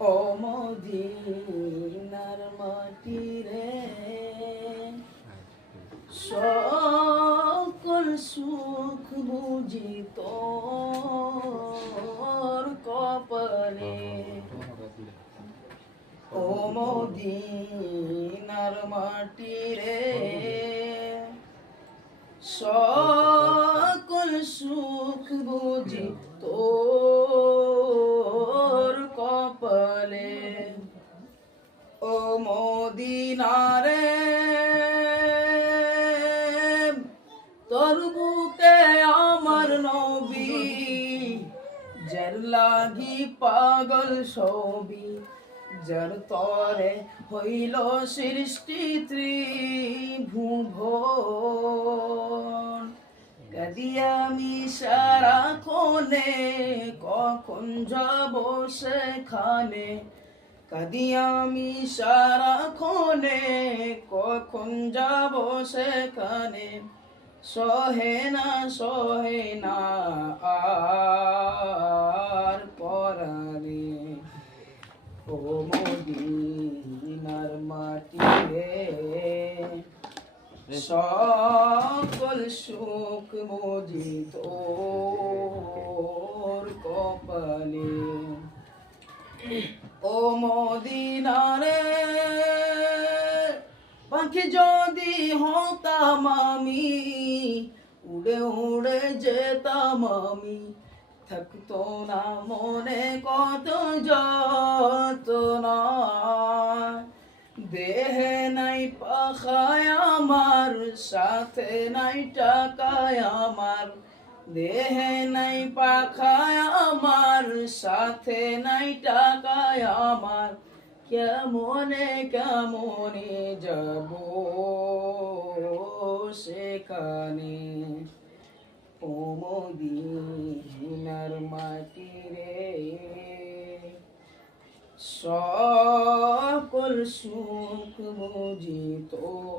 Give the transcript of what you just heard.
ও মদিনার মাটি রে, সকল সুখ বুঝি তোর কপালে। ও মদিনার মাটি রে, সকল সুখ বুঝি তোর কপালে। ও মদিনারে, তোর বুকে আমার নবী, যার লাগি পাগল সবই, যার তরে হইল সৃষ্টি ত্রিভুবন। কাঁদি আমি সারাক্ষণে, কখন যাব সেখানে। কাঁদি আমি সারাক্ষণে, কখন যাব সেখানে। সহে না আর পরাণে। ও মদিনার মাটি রে, সকল সুখ বুঝি তোর কপালে। ও মদিনারে, পাখি যদি হতাম আমি, উড়ে উড়ে যেতাম আমি। থাকতো না মনে কত যন্ত্রণা, দেহে নাই পাখায় আমার, সাথে নাই টাকায় আমার। দেহে নাই পাখায় আমার, সাথে নাই টাকায় আমার। কেমনে কেমনে যাব সেখানে। ও মদিনার মাটি রে, সকল সুখ বুঝি তোর